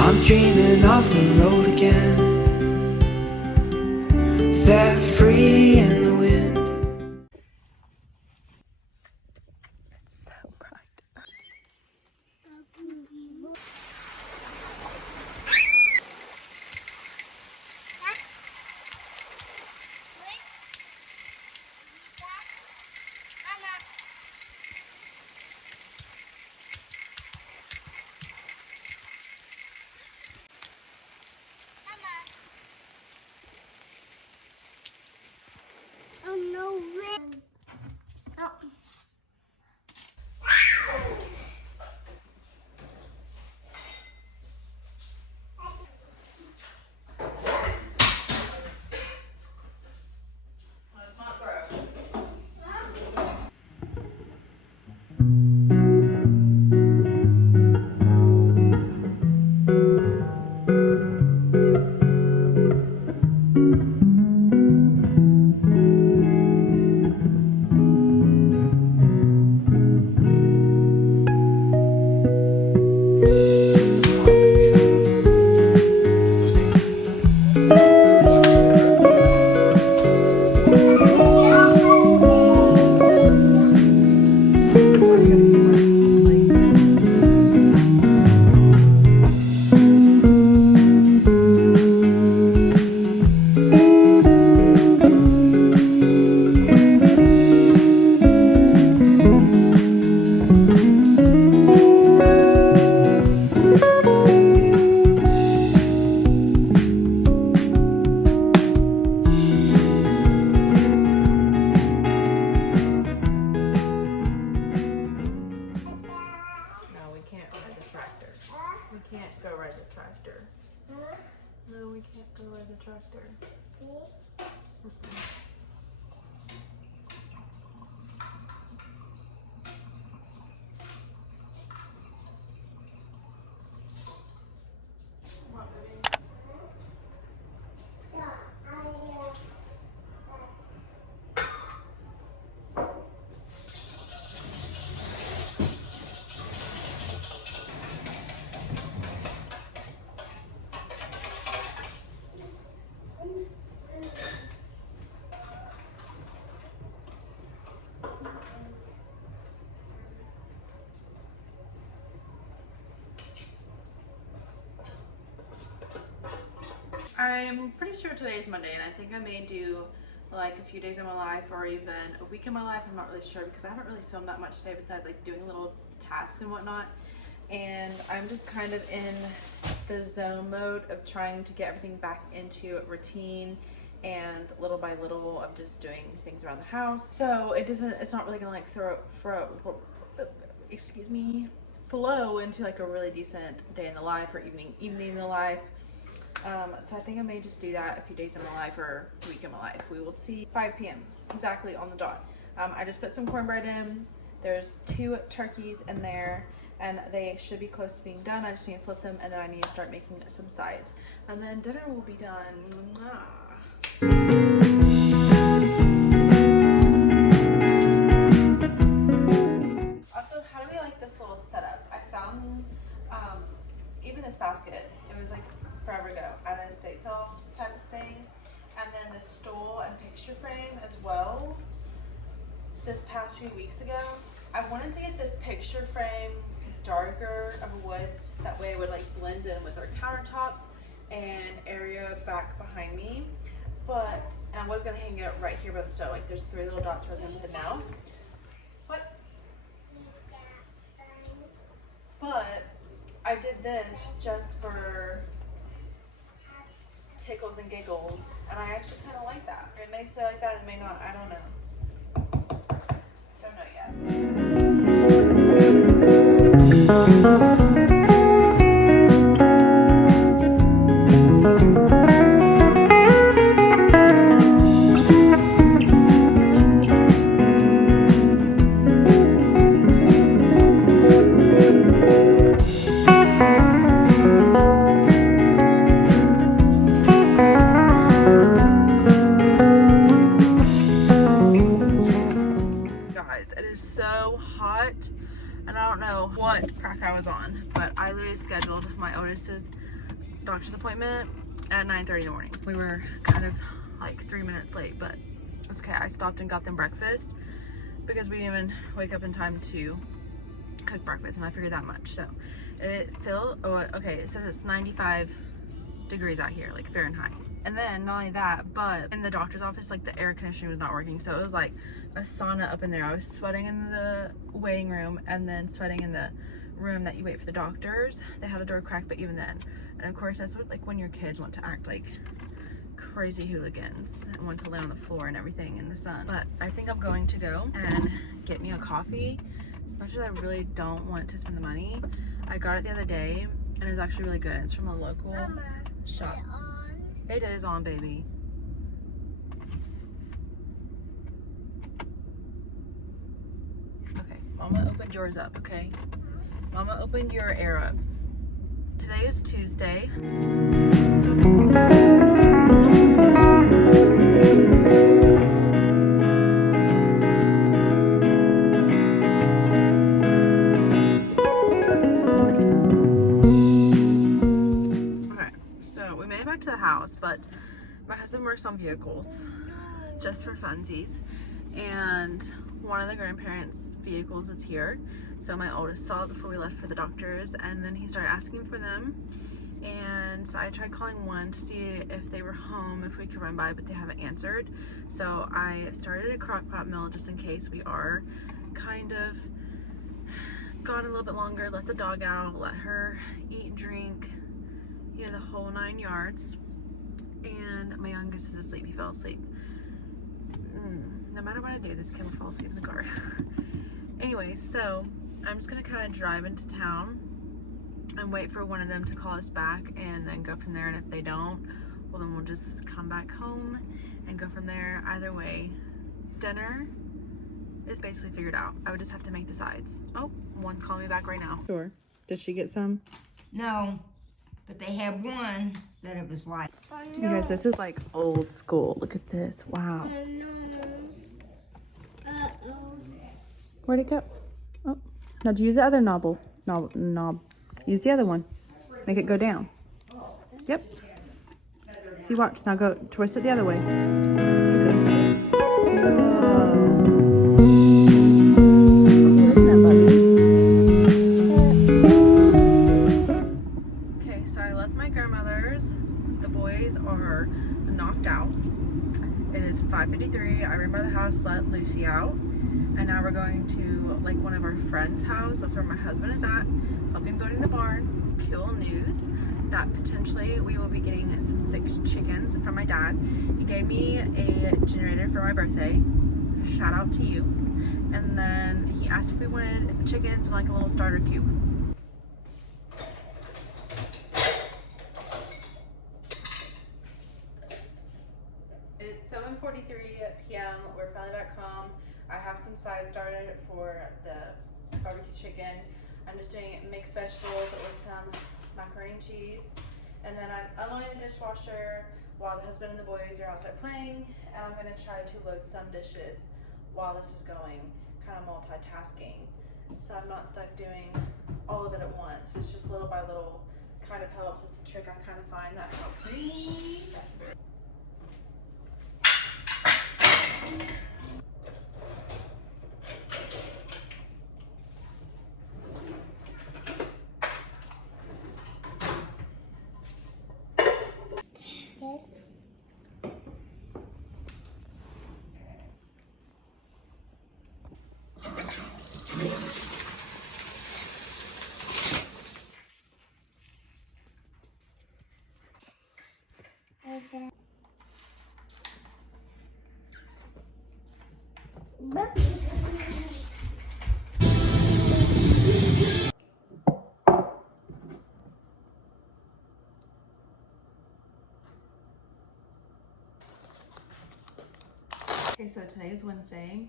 I'm dreaming of the road again, set free in the wind. It's so bright. Oh no, Rick. Oh. We can't go ride the tractor. No, we can't go ride the tractor. I'm pretty sure today is Monday, and I think I may do like a few days of my life or even a week of my life. I'm not really sure because I haven't really filmed that much today besides like doing little tasks and whatnot. And I'm just kind of in the zone mode of trying to get everything back into routine, and little by little I'm just doing things around the house. So it's not really gonna like flow into like a really decent day in the life or evening in the life. So I think I may just do that a few days in my life or a week in my life. We will see. 5 p.m. exactly on the dot. I just put some cornbread in. There's 2 turkeys in there, and they should be close to being done. I just need to flip them, and then I need to start making some sides. And then dinner will be done. Also, how do we like this little setup? I found even this basket. It was like forever ago at an estate sale type of thing, and then the stool and picture frame as well this past few weeks ago. I wanted to get this picture frame darker of a wood, that way it would like blend in with our countertops and area back behind me, but I was gonna hang it right here by the stove. Like there's 3 little dots where I was gonna put it now. But I did this just for tickles and giggles, and I actually kind of like that. It may stay like that, it may not. I don't know. Don't know yet. And I don't know what crack I was on, but I literally scheduled my Otis's doctor's appointment at 9:30 in the morning. We were kind of like 3 minutes late, but it's okay. I stopped and got them breakfast because we didn't even wake up in time to cook breakfast, and I figured that much. So it it says it's 95 degrees out here, like Fahrenheit. And then not only that, but in the doctor's office, like the air conditioning was not working, so it was like a sauna up in there. I was sweating in the waiting room and then sweating in the room that you wait for the doctors. They had the door cracked, but even then. And of course, that's what, like, when your kids want to act like crazy hooligans and want to lay on the floor and everything in the sun. But I think I'm going to go and get me a coffee. As much as I really don't want to spend the money, I got it the other day and it was actually really good. It's from a local shop. It is on, baby. Okay, Mama opened yours up, okay? Mama opened your air up. Today is Tuesday. Okay, so we made it back to the house, but my husband works on vehicles just for funsies, and one of the grandparents' vehicles is here. So my oldest saw it before we left for the doctors, and then he started asking for them. And so I tried calling one to see if they were home, if we could run by, but they haven't answered. So I started a crock pot meal just in case we are kind of gone a little bit longer, let the dog out, let her eat and drink, you know, the whole 9 yards. And my youngest is asleep. He fell asleep. No matter what I do, this kid will fall asleep in the car. Anyway, so I'm just gonna kind of drive into town and wait for one of them to call us back and then go from there. And if they don't, well, then we'll just come back home and go from there. Either way, dinner is basically figured out. I would just have to make the sides. Oh, one's calling me back right now. Sure. Did she get some? No, but they had one that it was like. You guys, this is like old school. Look at this. Wow. Where'd it go? Oh, now use the other knob. Use the other one. Make it go down. Yep. See, watch. Now go twist it the other way. There it goes. Whoa. Cool, isn't it, buddy? Okay, so I left my grandmother's. The boys are knocked out. It is 5:53. I ran by the house, let Lucy out. And now we're going to like one of our friends' house. That's where my husband is at, helping building the barn. Cool news that potentially we will be getting some 6 chickens from my dad. He gave me a generator for my birthday. Shout out to you. And then he asked if we wanted chickens and like a little starter coop. It's 7:43 p.m. We're finally back home. I have some sides started for the barbecue chicken. I'm just doing mixed vegetables with some macaroni and cheese. And then I'm unloading the dishwasher while the husband and the boys are outside playing. And I'm gonna try to load some dishes while this is going, kind of multitasking. So I'm not stuck doing all of it at once. It's just little by little kind of helps. It's a trick I kind of find that helps me. That's very Okay, so today is Wednesday.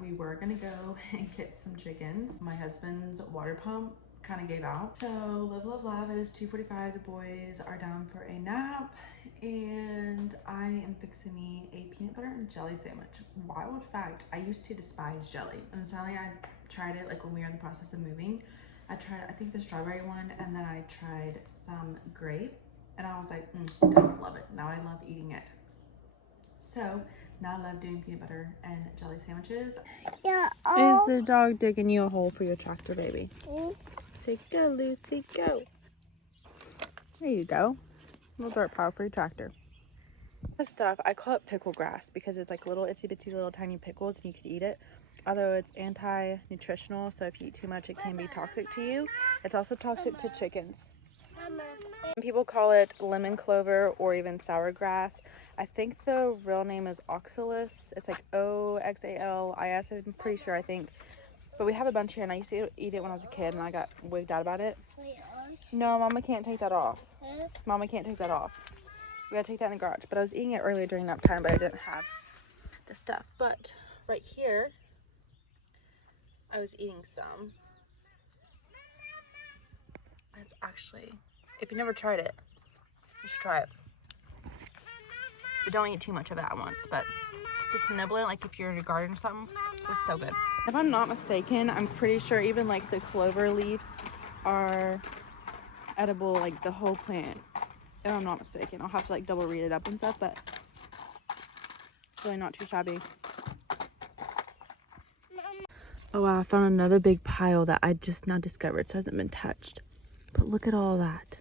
We were gonna go and get some chickens. My husband's water pump kind of gave out. So live, love, laugh. It is 2:45. The boys are down for a nap, and I am fixing me a peanut butter and jelly sandwich. Wild fact: I used to despise jelly, and suddenly I tried it like when we were in the process of moving, I tried, I think the strawberry one, and then I tried some grape, and I was like, don't love it. Now I love eating it. So now I love doing peanut butter and jelly sandwiches. Yeah. Is the dog digging you a hole for your tractor, baby? Say go, Lucy, go. There you go. Little dirt pile for your tractor. This stuff, I call it pickle grass because it's like little itsy bitsy little tiny pickles and you could eat it. Although it's anti-nutritional, so if you eat too much, it can be toxic to you. It's also toxic to chickens. Some people call it lemon clover or even sour grass. I think the real name is oxalis. It's like Oxalis, I'm pretty sure, I think. But we have a bunch here, and I used to eat it when I was a kid, and I got wigged out about it. No, Mama can't take that off. Mama can't take that off. We gotta take that in the garage. But I was eating it earlier during nap time, but I didn't have the stuff. But right here, I was eating some. It's actually, if you never tried it, you should try it. But don't eat too much of it at once, but just nibble it, like if you're in a garden or something. It's so good. If I'm not mistaken, I'm pretty sure even like the clover leaves are edible, like the whole plant. If I'm not mistaken, I'll have to like double read it up and stuff, but it's really not too shabby. Oh wow, I found another big pile that I just now discovered, so it hasn't been touched. But look at all that.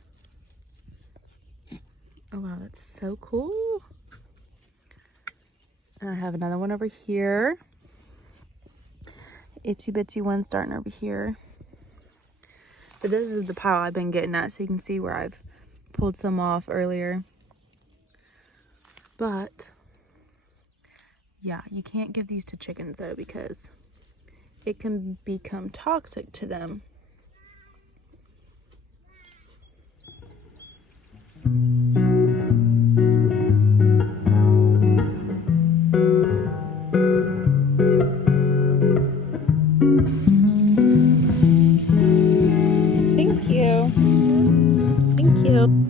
Oh wow, that's so cool. And I have another one over here. Itsy bitsy one starting over here. But this is the pile I've been getting at, so you can see where I've pulled some off earlier. But yeah, you can't give these to chickens though, because it can become toxic to them. Thank you. Thank you.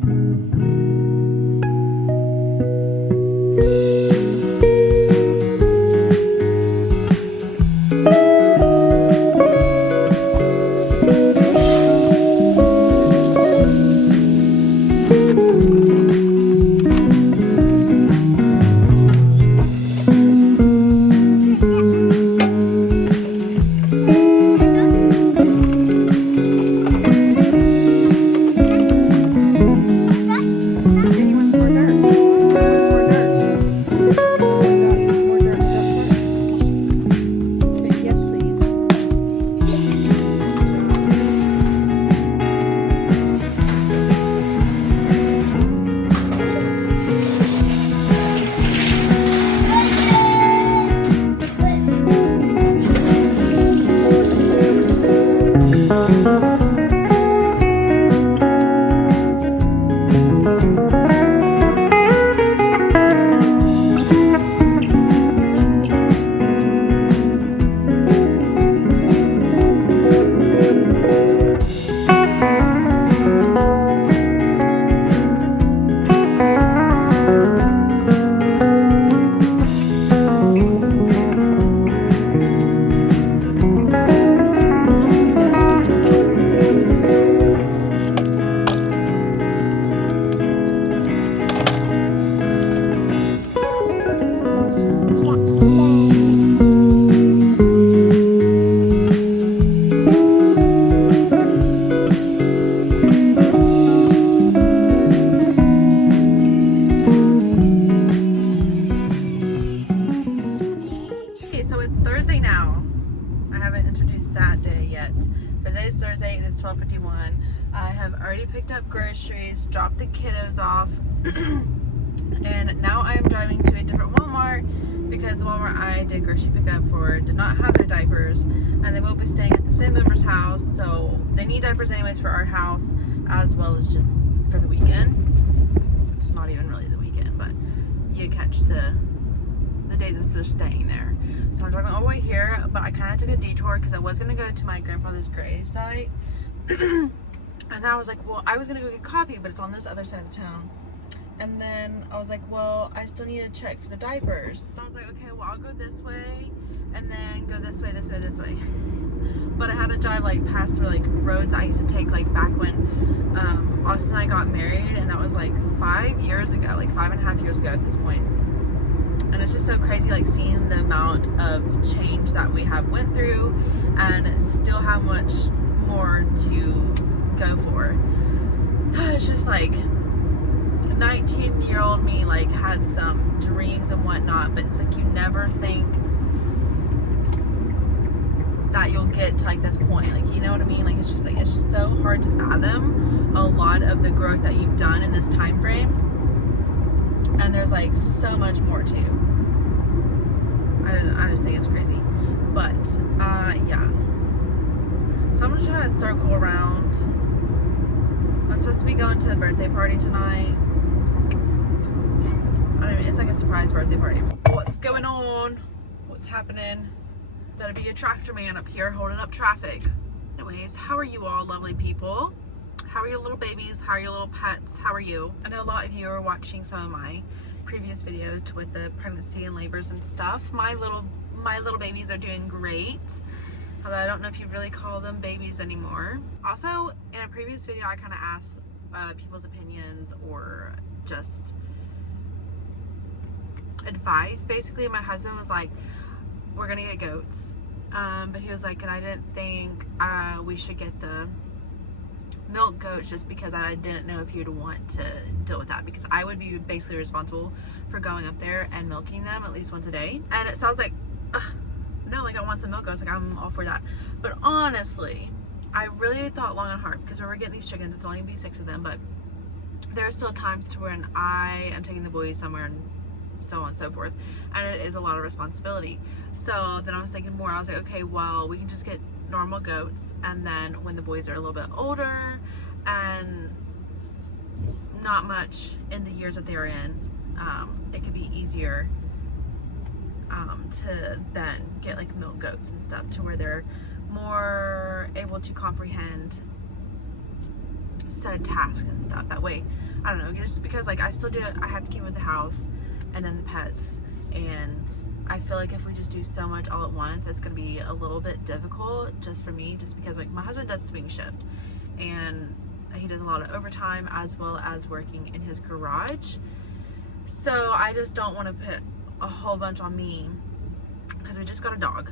Thursday, it is 12:51. I have already picked up groceries, dropped the kiddos off, and now I am driving to a different Walmart because the Walmart I did grocery pickup for did not have their diapers, and they will be staying at the same member's house, so they need diapers anyways for our house as well as just for the weekend. It's not even really the weekend, but you catch the days that they're staying there. So I'm driving all the way here, but I kind of took a detour because I was going to go to my grandfather's grave site. And then I was like, well, I was going to go get coffee, but it's on this other side of town. And then I was like, well, I still need to check for the diapers. So I was like, okay, well, I'll go this way and then go this way, this way, this way. but I had to drive like past through like roads I used to take like back when Austin and I got married, and that was like 5 years ago, like 5.5 years ago at this point. And it's just so crazy like seeing the amount of change that we have went through and still have much more to go for. It's just like 19-year-old me like had some dreams and whatnot, but it's like you never think that you'll get to like this point, like, you know what I mean? Like it's just so hard to fathom a lot of the growth that you've done in this time frame, and there's like so much more to you. I just think it's crazy. But yeah, so I'm just trying to circle around. I'm supposed to be going to the birthday party tonight. I mean, it's like a surprise birthday party. What's going on? What's happening? Better be a tractor man up here holding up traffic. Anyways, how are you all lovely people? How are your little babies? How are your little pets? How are you? I know a lot of you are watching some of my previous videos with the pregnancy and labors and stuff. My little babies are doing great. Although I don't know if you really call them babies anymore. Also, in a previous video, I kind of asked people's opinions or just advice. Basically, my husband was like, we're gonna get goats. But he was like, and I didn't think we should get the milk goats just because I didn't know if you'd want to deal with that, because I would be basically responsible for going up there and milking them at least once a day. And so I was like, ugh, no, like I want some milk goats, like I'm all for that. But honestly, I really thought long and hard, because when we're getting these chickens, it's only gonna be 6 of them, but there are still times to when I am taking the boys somewhere and so on and so forth, and it is a lot of responsibility. So then I was thinking more, I was like, okay, well, we can just get normal goats, and then when the boys are a little bit older and not much in the years that they're in, it could be easier to then get like milk goats and stuff, to where they're more able to comprehend said tasks and stuff. That way, I don't know, just because like I have to keep with the house and then the pets, and I feel like if we just do so much all at once, it's gonna be a little bit difficult just for me, just because like my husband does swing shift and he does a lot of overtime as well as working in his garage. So I just don't want to put a whole bunch on me, because we just got a dog,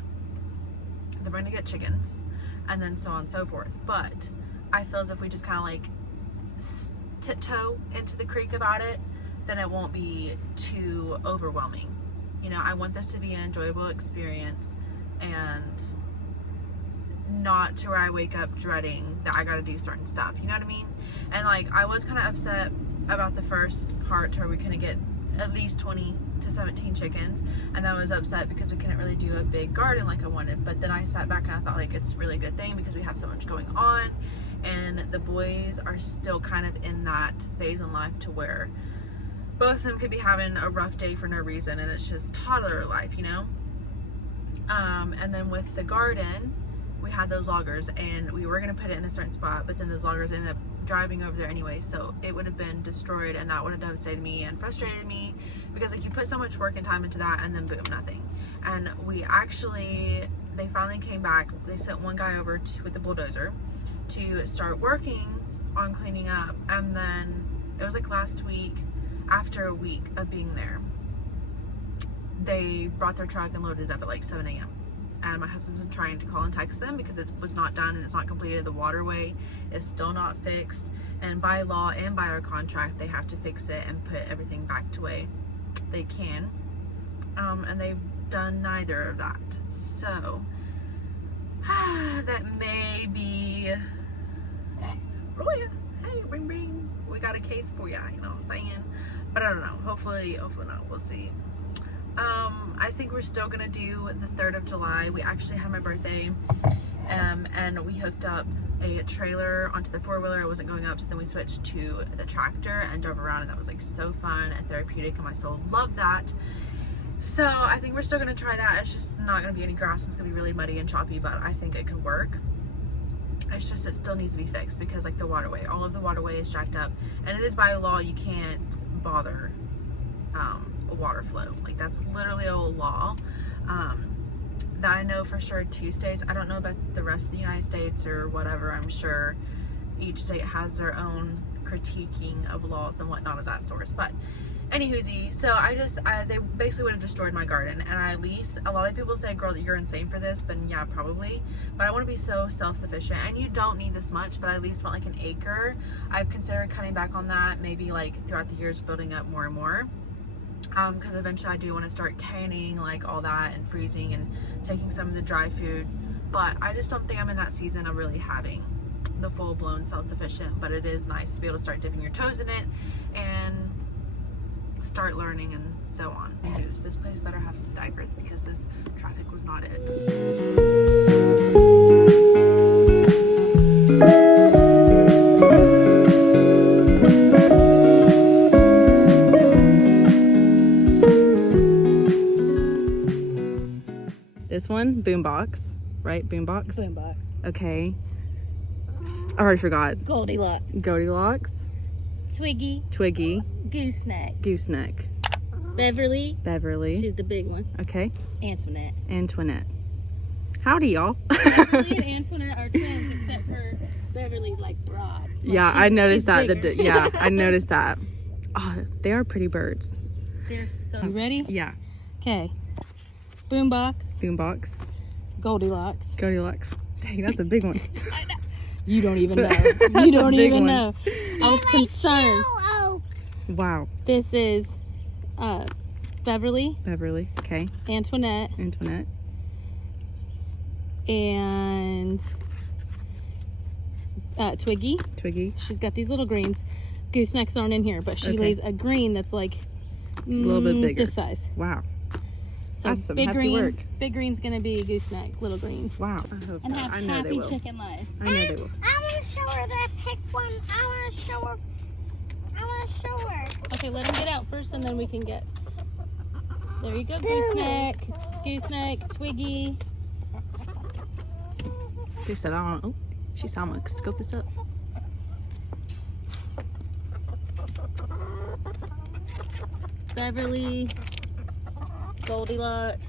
then we're gonna get chickens, and then so on and so forth. But I feel as if we just kind of like tiptoe into the creek about it, then it won't be too overwhelming. You know, I want this to be an enjoyable experience, and not to where I wake up dreading that I gotta do certain stuff, you know what I mean? And like, I was kind of upset about the first part to where we couldn't get at least 20 to 17 chickens, and I was upset because we couldn't really do a big garden like I wanted. But then I sat back and I thought like, it's really a good thing because we have so much going on, and the boys are still kind of in that phase in life to where both of them could be having a rough day for no reason, and it's just toddler life, you know? And then with the garden, we had those loggers, and we were gonna put it in a certain spot, but then those loggers ended up driving over there anyway, so it would have been destroyed, and that would have devastated me and frustrated me, because like you put so much work and time into that, and then boom, nothing. And they finally came back. They sent one guy over with the bulldozer to start working on cleaning up, and then it was like last week, after a week of being there, they brought their truck and loaded it up at like 7 a.m. And my husband's been trying to call and text them because it was not done and it's not completed. The waterway is still not fixed, and by law and by our contract, they have to fix it and put everything back to way they can. And they've done neither of that. So that may be, oh yeah, hey, bring bring, we got a case for ya, you know what I'm saying? But I don't know, hopefully not, we'll see. I think we're still gonna do the 3rd of July. We actually had my birthday, and we hooked up a trailer onto the 4-wheeler. It wasn't going up, so then we switched to the tractor and drove around, and that was like so fun and therapeutic, and my soul loved that. So I think we're still gonna try that. It's just not gonna be any grass, it's gonna be really muddy and choppy, but I think it could work. It's just, it still needs to be fixed because like the waterway, all of the waterway is jacked up, and it is by law you can't bother water flow. Like that's literally a law that I know for sure 2 states. I don't know about the rest of the United States or whatever. I'm sure each state has their own critiquing of laws and whatnot of that sort. But anywhoosy, so they basically would have destroyed my garden, and at least a lot of people say, girl, that you're insane for this, but yeah, probably. But I want to be so self-sufficient, and you don't need this much, but I at least want like an acre. I've considered cutting back on that, maybe like throughout the years building up more and more. Because eventually I do want to start canning like all that and freezing and taking some of the dry food, but I just don't think I'm in that season of really having the full-blown self-sufficient. But it is nice to be able to start dipping your toes in it and start learning and so on. This place better have some diapers because this traffic was not it. This one, boombox, right? Boombox? Boombox. Okay. I already forgot. Goldilocks. Goldilocks. Twiggy. Twiggy. Gooseneck. Gooseneck. Beverly. Beverly. She's the big one. Okay. Antoinette. Antoinette. Howdy, y'all. Beverly and Antoinette are twins, except for Beverly's like broad. Like Yeah, I noticed that. bigger. Yeah, I noticed that. Oh, they are pretty birds. They're so. You ready? Yeah. Okay. Boombox. Boombox. Goldilocks. Goldilocks. Dang, that's a big one. You don't even know. That's You a don't big even one. know. I was concerned. Wow. This is Beverly, Beverly. Okay. Antoinette, Antoinette. and Twiggy. Twiggy. She's got these little greens. Goosenecks aren't in here, but she Okay. lays a green that's like A little bit bigger. this size. Wow. So That's some big hefty green, work. big green's gonna be gooseneck, little green, Wow. I hope and so. have I know they happy will. chicken lives. I know they will. I want to show her that pick one. I want to show her. I want to show her. Okay, let them get out first, and then we can get. There you go, gooseneck, Twiggy. She said, I don't. Oh, she said, I'm gonna scope this up. Beverly, Goldilocks,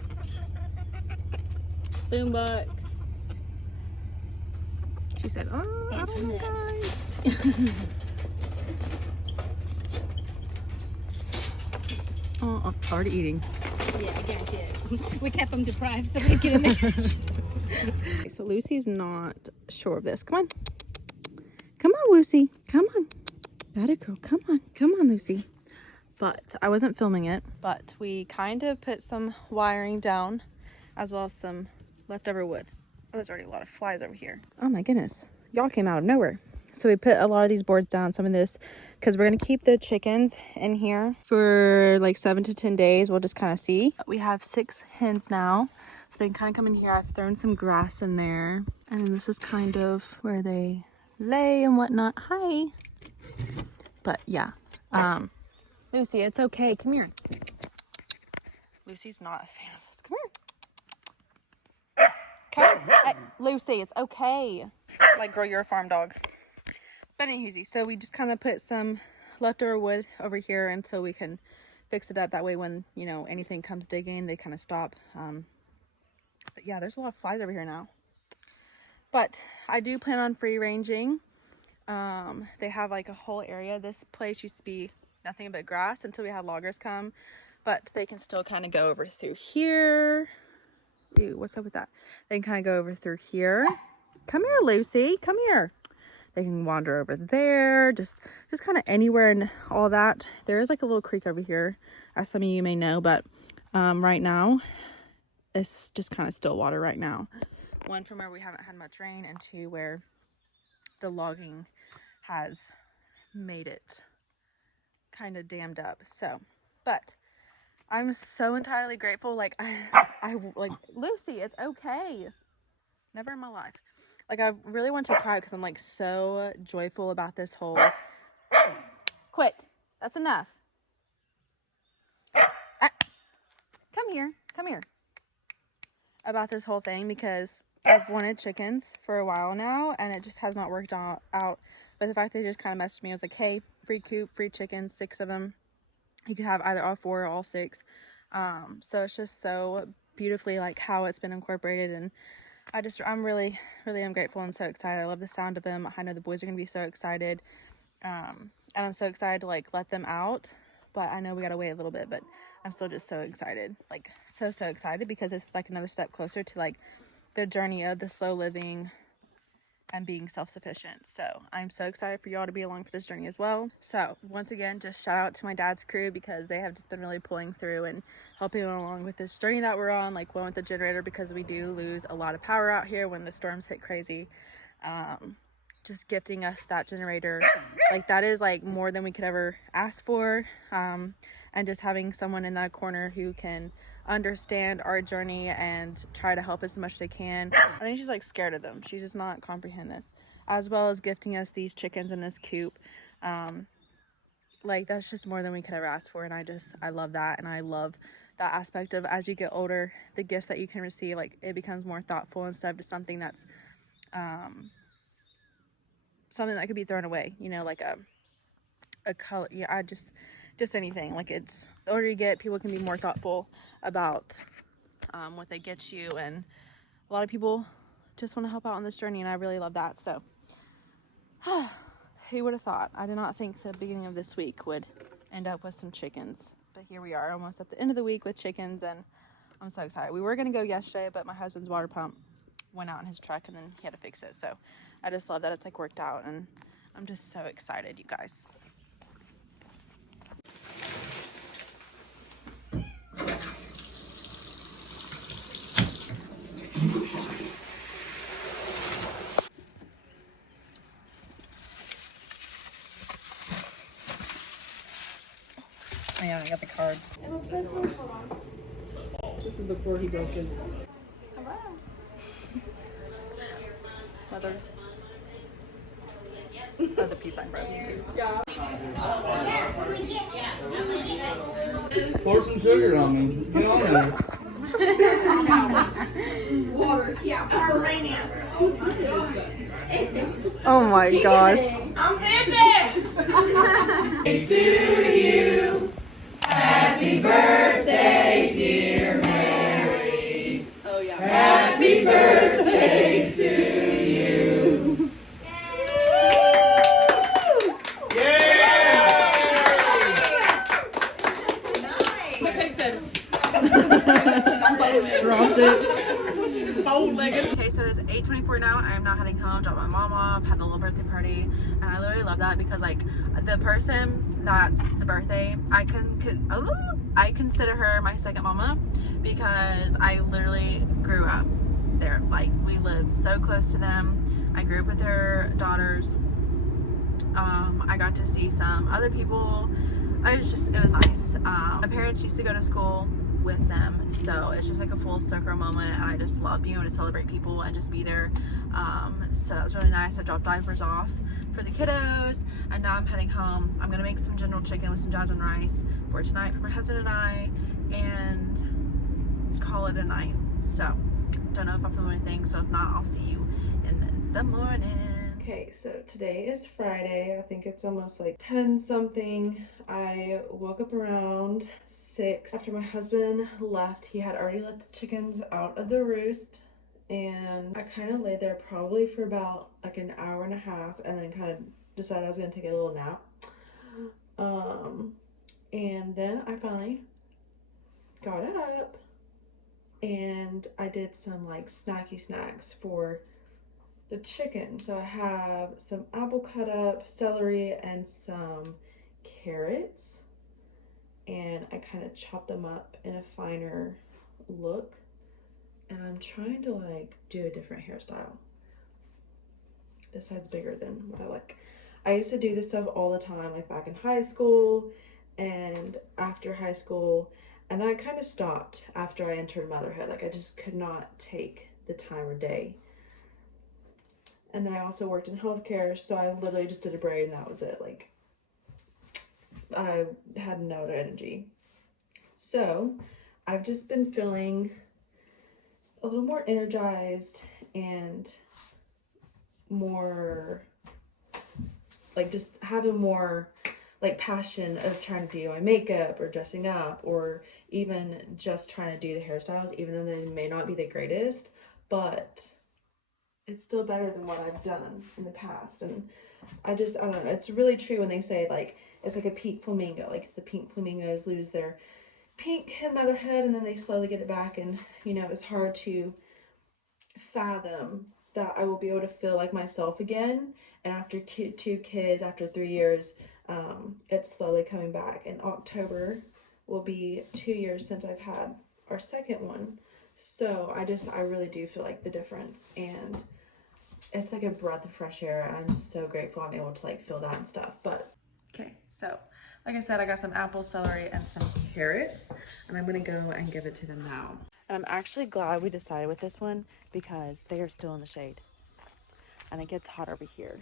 Boombox. She said, oh, I don't know, Antoinette. guys. Oh, already eating. Yeah, I guarantee it. We kept them deprived so they get in the kitchen. Okay, so Lucy's not sure of this. Come on. Come on, Lucy. Come on. That a girl. Come on. Come on, Lucy. But I wasn't filming it. But we kind of put some wiring down as well as some leftover wood. Oh, there's already a lot of flies over here. Oh my goodness. Y'all came out of nowhere. So we put a lot of these boards down, some of this, because we're going to keep the chickens in here for like 7 to 10 days. We'll just kind of see. We have 6 hens now, so they can kind of come in here. I've thrown some grass in there. And then this is kind of where they lay and whatnot. Hi. But yeah. Lucy, it's okay. Come here. Lucy's not a fan of this. Come here. Come. Hey, Lucy, it's okay. Like, girl, you're a farm dog. But anywho, so we just kind of put some leftover wood over here until we can fix it up. That way when, you know, anything comes digging, they kind of stop. But yeah, there's a lot of flies over here now. But I do plan on free ranging. They have like a whole area. This place used to be nothing but grass until we had loggers come. But they can still kind of go over through here. Ew, what's up with that? They can kind of go over through here. Come here, Lucy. Come here. They can wander over there, just kind of anywhere and all that. There is like a little creek over here, as some of you may know, but right now, it's just kind of still water right now. One, from where we haven't had much rain, and 2, where the logging has made it kind of dammed up. So, but I'm so entirely grateful. Like, I like, Lucy, it's okay. Never in my life. Like, I really want to cry because I'm, like, so joyful about this whole... Quit. That's enough. Come here. Come here. About this whole thing, because I've wanted chickens for a while now, and it just has not worked out. But the fact they just kind of messaged me, I was like, hey, free coop, free chickens, 6 of them. You could have either all 4 or all 6. So it's just so beautifully like how it's been incorporated, and I'm really am grateful and so excited. I love the sound of them. I know the boys are gonna be so excited, and I'm so excited to like let them out, but I know we gotta wait a little bit, but I'm still just so excited, like so excited, because it's like another step closer to like the journey of the slow living and being self-sufficient. So I'm so excited for y'all to be along for this journey as well. So once again, just shout out to my dad's crew, because they have just been really pulling through and helping along with this journey that we're on, like one with the generator, because we do lose a lot of power out here when the storms hit crazy. Just gifting us that generator, like that is like more than we could ever ask for, and just having someone in that corner who can understand our journey and try to help us as much as they can. I think she's like scared of them. She does not comprehend this, as well as gifting us these chickens in this coop. Like that's just more than we could ever ask for, and I love that, and I love that aspect of, as you get older, the gifts that you can receive, like it becomes more thoughtful instead of just something that's something that could be thrown away, you know, like a color. Yeah, just anything. Like it's, the older you get, people can be more thoughtful about what they get you, and a lot of people just want to help out on this journey, and I really love that. So who would have thought? I did not think the beginning of this week would end up with some chickens, but here we are almost at the end of the week with chickens, and I'm so excited. We were going to go yesterday, but my husband's water pump went out in his truck and then he had to fix it. So I just love that it's like worked out, and I'm just so excited, you guys. Oh yeah, I got the card. I'm obsessed with it. Hold on. This is before he broke his. Hello. Mother. Oh, the peace sign broke too. Yeah. Pour some sugar on me. Get on there. Water, yeah, pour right now. Oh my gosh. I'm busy. To you, happy birthday, dear Mary. Oh yeah. Happy birthday to you. Okay, so it is 8:24 now. I am not heading home. Dropped my mom off. Had a little birthday party, and I literally love that, because like the person that's the birthday, I consider her my second mama, because I literally grew up there. Like we lived so close to them. I grew up with their daughters. I got to see some other people. It was nice. My parents used to go to school with them, so it's just like a full circle moment, and I just love being able to celebrate people and just be there. So that was really nice. I dropped diapers off for the kiddos, and now I'm heading home. I'm gonna make some general chicken with some jasmine rice for tonight for my husband and I, and call it a night. So don't know if I'll film anything, so if not, I'll see you in the morning. Okay, so today is Friday. I think it's almost like 10 something. I woke up around 6 after my husband left. He had already let the chickens out of the roost, and I kind of lay there probably for about like an hour and a half, and then kind of decided I was gonna take a little nap. And then I finally got up and I did some like snacky snacks for the chicken. So I have some apple cut up, celery, and some carrots, and I kind of chopped them up in a finer look, and I'm trying to like do a different hairstyle. This side's bigger than what I like. I used to do this stuff all the time, like back in high school and after high school, and then I kind of stopped after I entered motherhood. Like I just could not take the time of day. And then I also worked in healthcare, so I literally just did a braid and that was it. Like, I had no other energy. So, I've just been feeling a little more energized and more, like just having more like passion of trying to do my makeup or dressing up, or even just trying to do the hairstyles, even though they may not be the greatest, but it's still better than what I've done in the past. And I don't know, it's really true when they say like it's like a pink flamingo, like the pink flamingos lose their pink motherhood and then they slowly get it back. And you know, it's hard to fathom that I will be able to feel like myself again. And after 2 kids, after 3 years, it's slowly coming back. In October will be 2 years since I've had our second one. So I really do feel like the difference, and it's like a breath of fresh air. I'm so grateful I'm able to like feel that and stuff. But okay, so like I said, I got some apple, celery, and some carrots, and I'm gonna go and give it to them now. And I'm actually glad we decided with this one because they are still in the shade, and it gets hot over here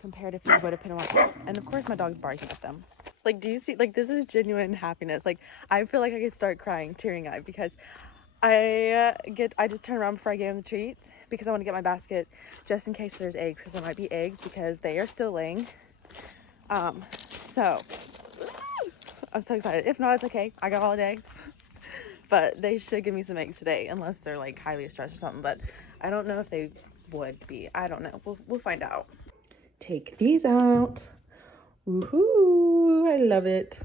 compared if we would have put them on. And of course my dog's barking at them. Like, do you see, like, this is genuine happiness. Like, I feel like I could start crying, tearing-eyed, because I just turn around before I give them the treats because I want to get my basket just in case there's eggs, because there might be eggs because they are still laying. So I'm so excited. If not, it's okay. I got all day. But they should give me some eggs today, unless they're like highly stressed or something. But I don't know if they would be. I don't know. We'll find out. Take these out. Woohoo! I love it.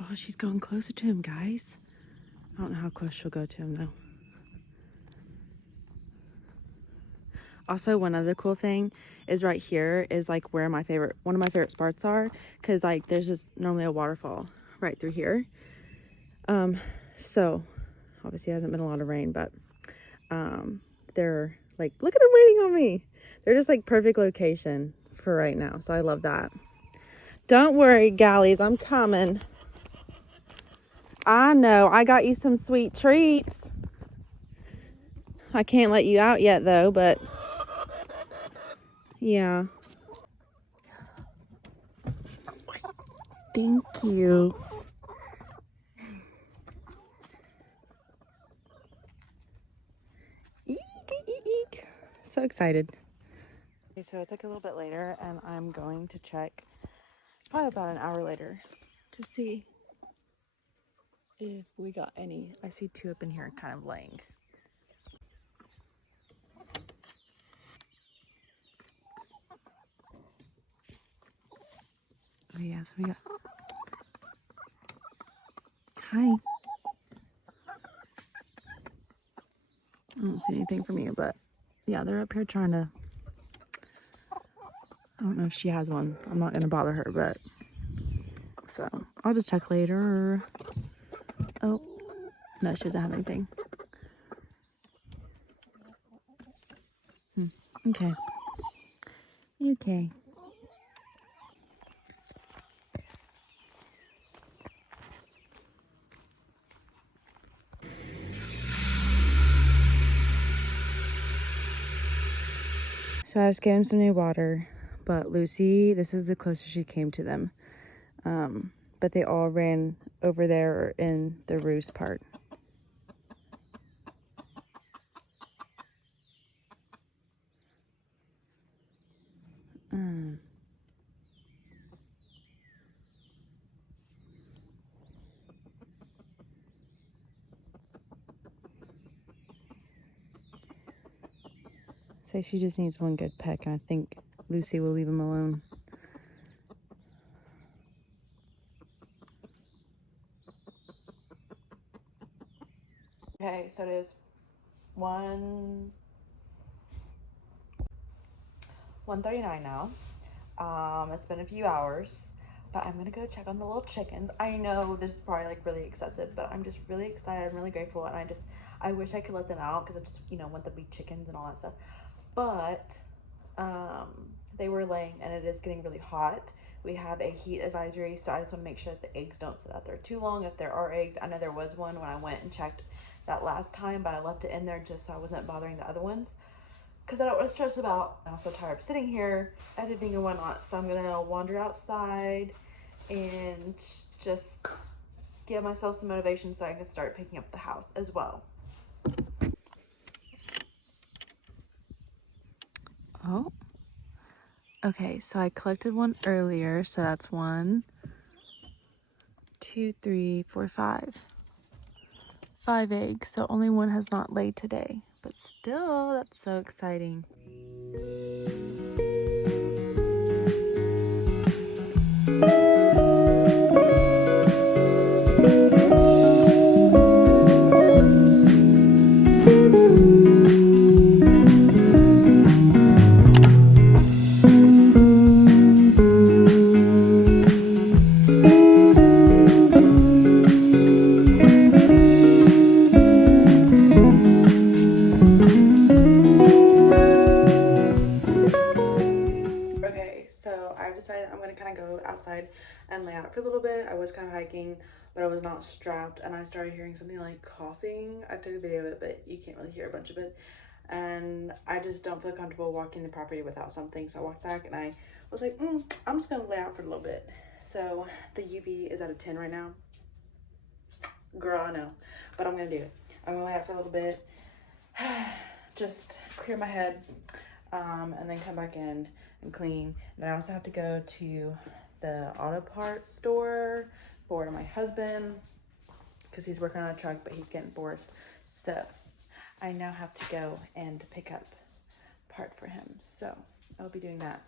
Oh, she's going closer to him, guys. I don't know how close she'll go to him though. Also, one other cool thing is right here is like where one of my favorite spots are, because like there's just normally a waterfall right through here. So obviously it hasn't been a lot of rain, but they're like, look at them waiting on me. They're just like perfect location for right now, so I love that. Don't worry, galleys, I'm coming. I know, I got you some sweet treats. I can't let you out yet though, but yeah. Thank you. Eek, eek, eek. So excited. Okay, so it's like a little bit later, and I'm going to check probably about an hour later to see if we got any. I see 2 up in here kind of laying. Oh yeah, so we got, hi. I don't see anything from you, but yeah, they're up here trying to, I don't know if she has one. I'm not gonna bother her, but so I'll just check later. Oh, no, she doesn't have anything. Okay. Okay. So I was getting some new water, but Lucy, this is the closest she came to them. But they all ran over there in the roost part. So she just needs one good peck, and I think Lucy will leave him alone. Okay, so it is 1:39 now. It's been a few hours, but I'm gonna go check on the little chickens. I know this is probably like really excessive, but I'm just really excited. I'm really grateful, and I wish I could let them out because I just, you know, want them to be chickens and all that stuff. But they were laying, and it is getting really hot. We have a heat advisory, so I just want to make sure that the eggs don't sit out there too long. If there are eggs, I know there was one when I went and checked that last time, but I left it in there just so I wasn't bothering the other ones, because I don't want to stress about. I'm so tired of sitting here editing and whatnot, so I'm gonna wander outside and just give myself some motivation so I can start picking up the house as well. Oh, Okay, so I collected one earlier, so that's 1, 2, 3, 4, 5. 5 eggs, so only one has not laid today. But still, that's so exciting. Okay, so I've decided I'm gonna kind of go outside and lay out for a little bit. I was kind of hiking, but I was not strapped, and I started hearing something like coughing. I took a video of it, but you can't really hear a bunch of it. And I just don't feel comfortable walking the property without something. So I walked back and I was like, I'm just gonna lay out for a little bit. So the UV is at a 10 right now. Girl, I know, but I'm gonna do it. I'm gonna lay out for a little bit, just clear my head, and then come back in and clean. And I also have to go to the auto parts store for my husband because he's working on a truck, but he's getting forced. So I now have to go and pick up part for him. So I'll be doing that.